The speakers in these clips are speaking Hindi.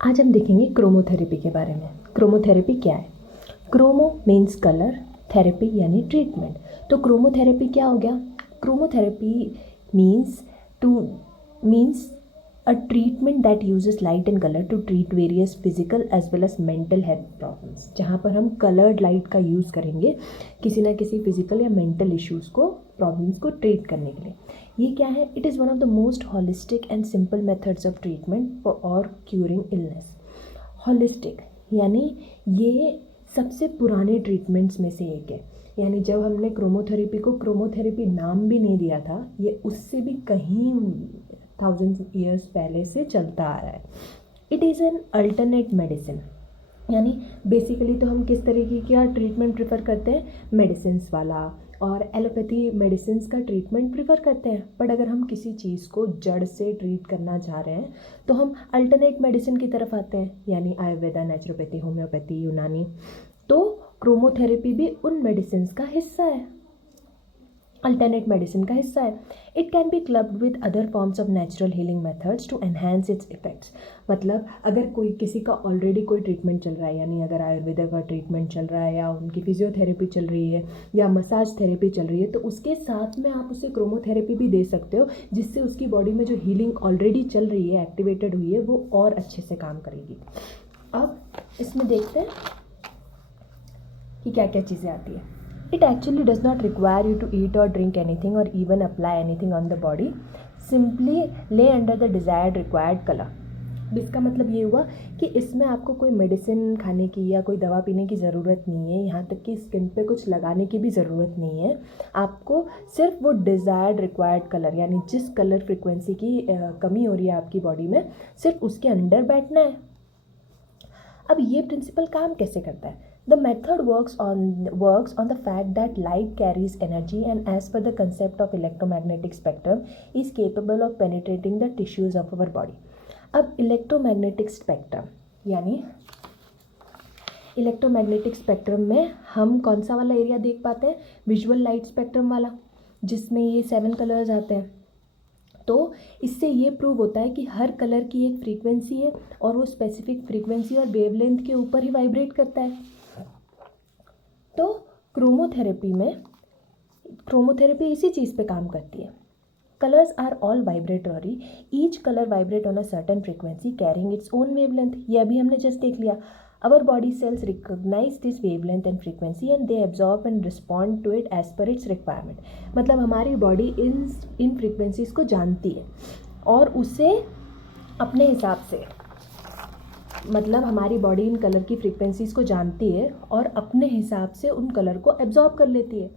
आज हम देखेंगे क्रोमोथेरेपी के बारे में। क्रोमोथेरेपी क्या है? क्रोमो मीन्स कलर, थेरेपी यानी ट्रीटमेंट। तो क्रोमोथेरेपी क्या हो गया? क्रोमोथेरेपी means a treatment that uses light and color to treat various physical as well as mental health problems। जहाँ पर हम colored light का यूज़ करेंगे किसी ना किसी फिजिकल या मेंटल इश्यूज़ को, प्रॉब्लम्स को ट्रीट करने के लिए। ये क्या है? It is one of the most holistic and simple methods of treatment और क्यूरिंग इलनेस। होलिस्टिक यानी ये सबसे पुराने ट्रीटमेंट्स में से एक है। यानी जब हमने क्रोमोथेरेपी को क्रोमोथेरेपी नाम भी नहीं दिया था, ये उससे भी कहीं 1000 ईयर्स पहले से चलता आ रहा है। It is an alternate medicine. यानी बेसिकली तो हम किस तरीके का ट्रीटमेंट प्रेफर करते हैं? मेडिसिन्स वाला और एलोपैथी मेडिसिन्स का ट्रीटमेंट प्रेफर करते हैं। बट अगर हम किसी चीज़ को जड़ से ट्रीट करना चाह रहे हैं तो हम अल्टरनेट मेडिसिन की तरफ आते हैं, यानी आयुर्वेदा, नेचुरोपैथी, होम्योपैथी, यूनानी। तो क्रोमोथेरेपी भी उन मेडिसिन्स का हिस्सा है, अल्टरनेट मेडिसिन का हिस्सा है। It can be clubbed with other forms of natural healing methods to enhance its effects. मतलब अगर कोई किसी का ऑलरेडी कोई ट्रीटमेंट चल रहा है, यानी अगर आयुर्वेदा का ट्रीटमेंट चल रहा है या उनकी फिजियोथेरेपी चल रही है या मसाज थेरेपी चल रही है, तो उसके साथ में आप उसे क्रोमोथेरेपी भी दे सकते हो, जिससे उसकी बॉडी में जो हीलिंग ऑलरेडी चल रही है, एक्टिवेटेड हुई है, वो और अच्छे से काम करेगी। अब इसमें देखते हैं कि क्या क्या चीज़ें आती है। It actually does not require you to eat or drink anything or even apply anything on the body. Simply lay under the desired required color. इसका मतलब ये हुआ कि इसमें आपको कोई मेडिसिन खाने की या कोई दवा पीने की ज़रूरत नहीं है, यहाँ तक कि स्किन पे कुछ लगाने की भी ज़रूरत नहीं है। आपको सिर्फ वो डिज़ायर्ड रिक्वायर्ड कलर, यानी जिस कलर फ्रिक्वेंसी की कमी हो रही है आपकी बॉडी में, सिर्फ उसके अंडर बैठना है। अब ये प्रिंसिपल काम कैसे करता है? The method works on the fact that light carries energy and as per the concept of electromagnetic spectrum is capable of penetrating the tissues of our body. अब इलेक्ट्रोमैग्नेटिक स्पेक्ट्रम यानी इलेक्ट्रोमैग्नेटिक स्पेक्ट्रम में हम कौन सा वाला एरिया देख पाते हैं? विजुअल लाइट स्पेक्ट्रम वाला, जिसमें ये 7 कलर्स आते हैं। तो इससे ये प्रूव होता है कि हर कलर की एक फ्रीक्वेंसी है और वो स्पेसिफिक फ्रीक्वेंसी और वेवलेंथ के ऊपर ही वाइब्रेट करता है। तो क्रोमोथेरेपी इसी चीज़ पे काम करती है। Colours are all vibratory, each colour vibrate on a certain frequency carrying its own wavelength. ये अभी हमने जस्ट देख लिया। Our body cells recognize this wavelength and frequency and they absorb and respond to it as per its requirement। मतलब हमारी बॉडी इन फ्रीक्वेंसीज को जानती है और उसे अपने हिसाब से, मतलब हमारी बॉडी इन कलर की फ्रीक्वेंसीज को जानती है और अपने हिसाब से उन कलर को एब्जॉर्ब कर लेती है।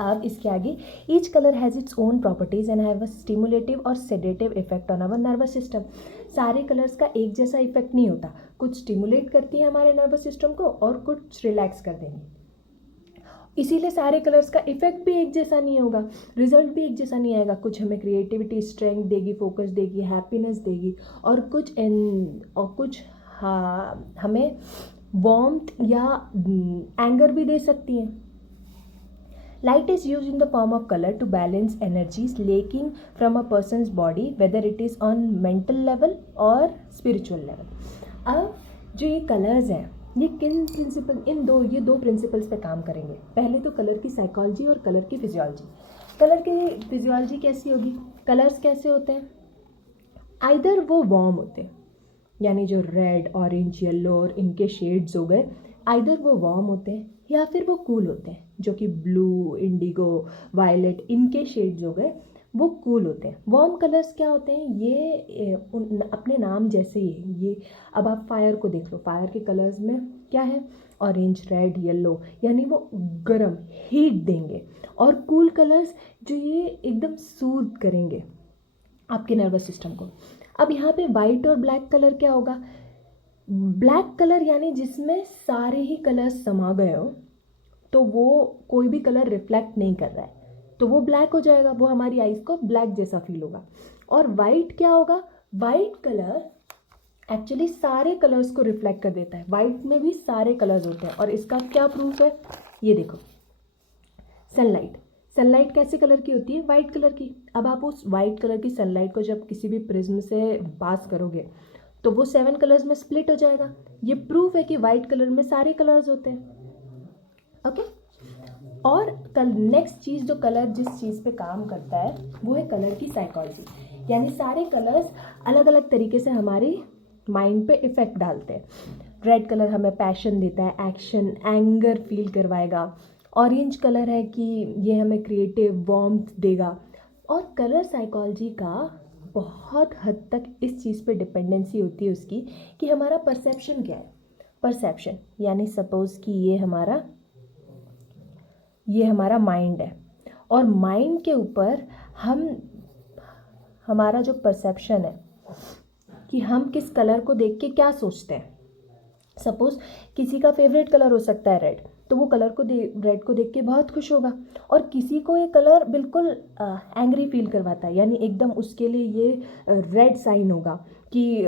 अब इसके आगे, each colour has its own properties and have a stimulative और sedative effect on our nervous system. सारे कलर्स का एक जैसा इफेक्ट नहीं होता, कुछ स्टिमुलेट करती है हमारे नर्वस सिस्टम को और कुछ रिलैक्स कर देंगी। इसीलिए सारे कलर्स का इफेक्ट भी एक जैसा नहीं होगा, रिजल्ट भी एक जैसा नहीं आएगा। कुछ हमें क्रिएटिविटी, स्ट्रेंथ देगी, फोकस देगी, हैप्पीनेस देगी, और कुछ हमें वार्मथ या एंगर भी दे सकती हैं। Light is used in the form of color to balance energies lacking from a person's body, whether it is on mental level or spiritual level. अब जो ये कलर्स हैं, ये ये दो प्रिंसिपल्स पे काम करेंगे। पहले तो कलर की साइकोलॉजी और कलर की फिजियोलॉजी। कलर की फिजियोलॉजी कैसी होगी? कलर्स कैसे होते हैं? आइदर वो वार्म होते हैं, यानी जो रेड, ऑरेंज, येलो और इनके शेड्स हो गए, आइदर वो वार्म होते हैं या फिर वो कूल होते हैं, जो कि ब्लू, इंडिगो, वायलेट, इनके शेड्स हो गए, वो कूल होते हैं। वार्म कलर्स क्या होते हैं? ये अपने नाम जैसे ही है। ये अब आप फायर को देख लो, फायर के कलर्स में क्या है? ऑरेंज, रेड, येलो, यानी वो गर्म, हीट देंगे। और कूल कलर्स जो ये एकदम सूद करेंगे आपके नर्वस सिस्टम को। अब यहाँ पे वाइट और ब्लैक कलर क्या होगा? ब्लैक कलर यानी जिसमें सारे ही कलर्स समा गए हो, तो वो कोई भी कलर रिफ्लेक्ट नहीं कर रहा है, तो वो ब्लैक हो जाएगा, वो हमारी आइज़ को ब्लैक जैसा फील होगा। और वाइट क्या होगा? वाइट कलर एक्चुअली सारे कलर्स को रिफ्लेक्ट कर देता है। वाइट में भी सारे कलर्स होते हैं और इसका क्या प्रूफ है? ये देखो, सनलाइट। सनलाइट कैसे कलर की होती है? वाइट कलर की। अब आप उस वाइट कलर की सनलाइट को जब किसी भी प्रिज्म से पास करोगे तो वो 7 कलर्स में स्प्लिट हो जाएगा। ये प्रूफ है कि वाइट कलर में सारे कलर्स होते हैं। ओके। और कल नेक्स्ट चीज़ जो कलर जिस चीज़ पे काम करता है वो है कलर की साइकोलॉजी, यानी सारे कलर्स अलग अलग तरीके से हमारी माइंड पे इफ़ेक्ट डालते हैं। रेड कलर हमें पैशन देता है, एक्शन, एंगर फील करवाएगा। ऑरेंज कलर है कि ये हमें क्रिएटिव वार्मथ देगा। और कलर साइकोलॉजी का बहुत हद तक इस चीज़ पे डिपेंडेंसी होती है उसकी कि हमारा परसेप्शन क्या है। परसेप्शन यानी सपोज़ कि ये हमारा माइंड है और माइंड के ऊपर हमारा जो परसेप्शन है कि हम किस कलर को देख के क्या सोचते हैं। सपोज़ किसी का फेवरेट कलर हो सकता है रेड, तो वो कलर को रेड को देख के बहुत खुश होगा। और किसी को ये कलर बिल्कुल एंग्री फील करवाता है, यानी एकदम उसके लिए ये रेड साइन होगा कि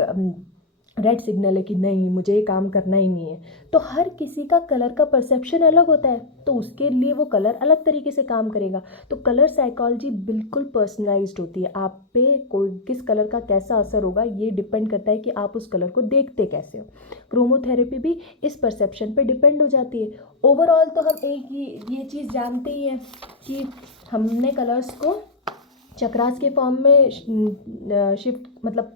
रेड सिग्नल है कि नहीं, मुझे ये काम करना ही नहीं है। तो हर किसी का कलर का परसेप्शन अलग होता है, तो उसके लिए वो कलर अलग तरीके से काम करेगा। तो कलर साइकोलॉजी बिल्कुल पर्सनलाइज्ड होती है। आप पे कोई किस कलर का कैसा असर होगा ये डिपेंड करता है कि आप उस कलर को देखते कैसे हो। क्रोमोथेरेपी भी इस परसेप्शन पे डिपेंड हो जाती है। ओवरऑल तो हम एक ही ये चीज़ जानते ही हैं कि हमने कलर्स को चक्रास के फॉर्म में शिफ्ट मतलब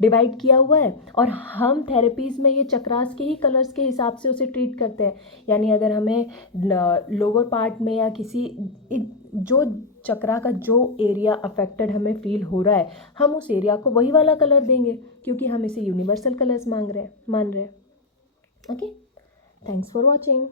डिवाइड किया हुआ है, और हम थेरेपीज़ में ये चक्रास के ही कलर्स के हिसाब से उसे ट्रीट करते हैं। यानी अगर हमें लोअर पार्ट में या किसी जो चक्रा का जो एरिया अफेक्टेड हमें फील हो रहा है, हम उस एरिया को वही वाला कलर देंगे, क्योंकि हम इसे यूनिवर्सल कलर्स मान रहे हैं। Okay, thanks for watching.